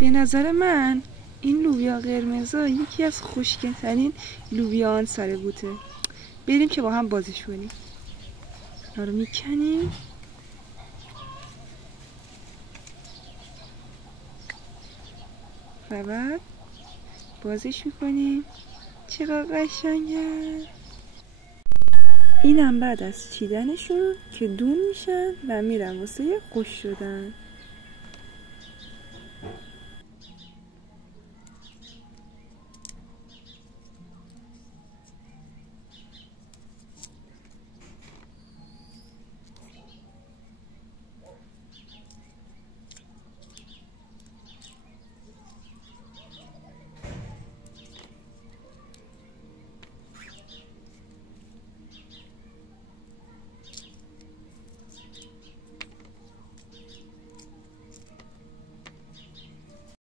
به نظر من این لوبیا قرمزا یکی از خوشگل‌ترین لوبیا آن سر بوته. بریم که با هم بازش کنیم. اینا رو میکنیم و بعد بازش میکنیم. چقدر قشنگه. اینم بعد از چیدنشون که دون میشن و میرن واسه خوش شدن.